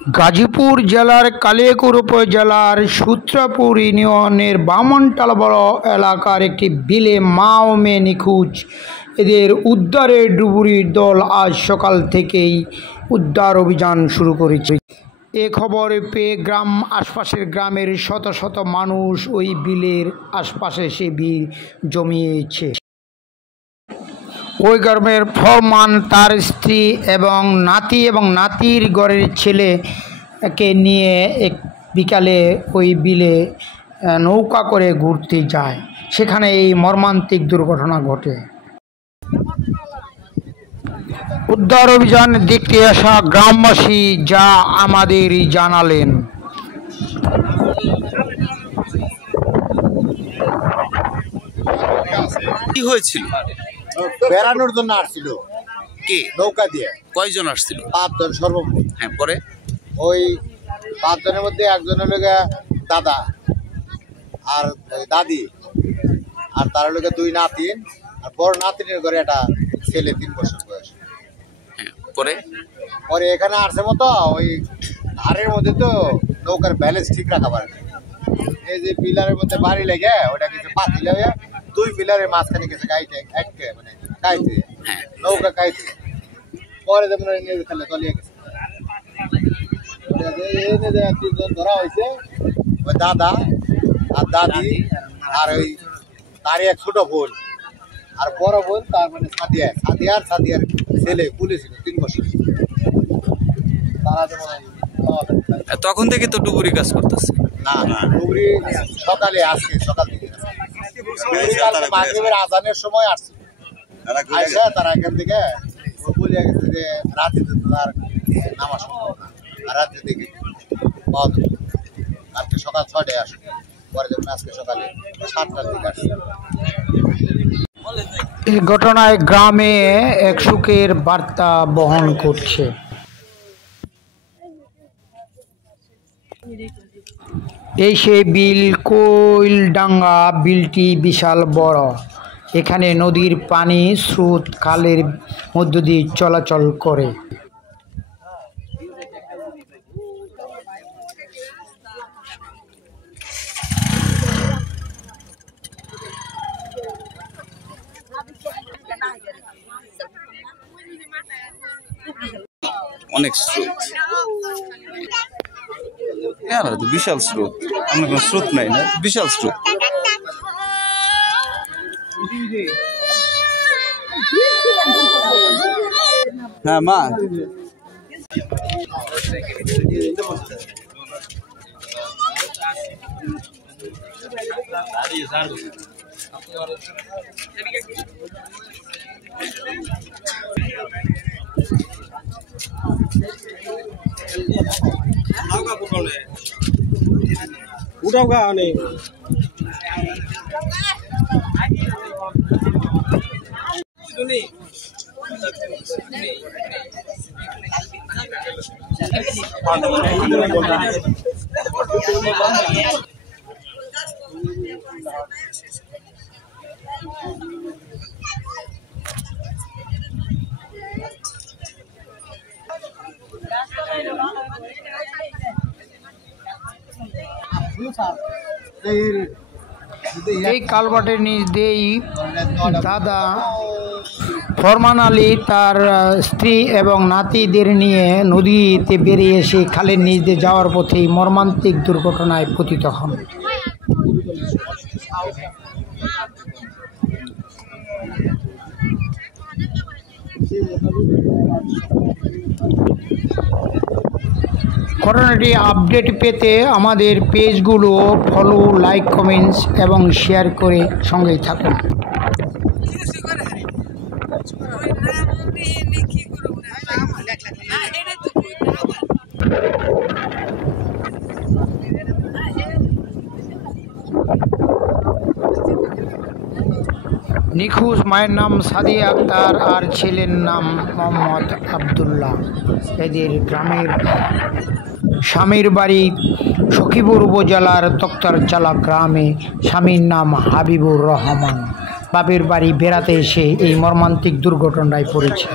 গাজীপুর জেলার কালিয়াকৈর উপজেলার সূত্রাপুর ইউনিয়নের বামনটালা এলাকার একটি বিলে মা ও মেয়ে নিখোঁজ। এদের উদ্ধারে ডুবুরির দল আজ সকাল থেকেই উদ্ধার অভিযান শুরু করেছে। এ খবর পেয়ে আশপাশের গ্রামের শত শত মানুষ ওই বিলের আশপাশে এসে ভিড় জমিয়েছে। ওই গ্রামের ফরমান তার স্ত্রী এবং নাতির ঘরের ছেলেকে নিয়ে এক বিকালে ওই বিলে নৌকা করে ঘুরতে যায়। সেখানে এই মর্মান্তিক দুর্ঘটনা ঘটে। উদ্ধার অভিযান দেখতে আসা গ্রামবাসী যা আমাদের জানালেন। কি হয়েছিল? বেড়ানোর জন্য আসছিল। কে? নৌকা দিয়ে। কয়জন আসছিল? 5 জন সর্বমোট। হ্যাঁ, পরে ওই 5 জনের মধ্যে একজনের লোকে দাদা আর দাদি, আর তার লোকে 2 নাতিন, আর বড় নাতিনের ঘরে একটা ছেলে 3 বছর বয়স। হ্যাঁ, পরে পরে এখানে আসছে মতো ওই ধারের মধ্যে তো নৌকার ব্যালেন্স ঠিক রাখা পারে না। এই যে পিলারের মধ্যে বাড়ি লেগে ওটা কিছু পাতি লাগে, 2 পিলারের মাঝখানে গেছে গাইতে আটকে, মানে কাইতে নৌকা কাইতে। পরে যেমন নিয়ে খেলে তলিয়ে গেছে। এই 3 জন ধরা হয়েছে, ওই দাদা আর দাদি আর ওই তার এক ছোট বোন আর বড় বোন, তার মানে সাদিয়ার ছেলে পুলিশ 3 বছর। তারা যেমন তখন থেকে তো ডুবুরি কাজ করতেছে। না, ডুবুরি সকালে আজকে সকাল থেকে মাগরিবের আজানের সময় আসছে। তারা এখান থেকে বলে গেছে যে রাতে তার নামা সম্ভব না, আর রাতে থেকে পাওয়া যাবে। আজকে সকাল 6টায় আসবে, পরে যেমন আজকে সকালে 7টার দিকে আসছে। এই ঘটনায় গ্রামে এক সুখের বার্তা বহন করছে। এই সে বিল কোইলডাঙ্গা। বিলটি বিশাল বড়। এখানে নদীর পানি স্রোত খালের মধ্য দিয়ে চলাচল করে। অনেক স্রোত, বিশাল স্রোত। আমরা কোনো স্রোত নাই না, বিশাল স্রোত। হ্যাঁ মা, उठाओ का नहीं এই কালভার্টের নিচ দিয়েই দাদা ফরমান আলী তার স্ত্রী এবং নাতিদের নিয়ে নদীতে বেরিয়ে এসে খালের নিচ দিয়ে যাওয়ার পথেই মর্মান্তিক দুর্ঘটনায় পতিত হন। ঘটনাটি আপডেট পেতে আমাদের পেজগুলো ফলো, লাইক, কমেন্টস এবং শেয়ার করে সঙ্গেই থাকুন। নিখোঁজ মায়ের নাম সাদিয়া আক্তার আর ছেলের নাম মোহাম্মদ আবদুল্লাহ। এদের গ্রামের স্বামীর বাড়ি সখীপুর উপজেলার তক্তারচালা গ্রামে। স্বামীর নাম হাবিবুর রহমান। বাপের বাড়ি বেড়াতে এসে এই মর্মান্তিক দুর্ঘটনায় পড়েছে।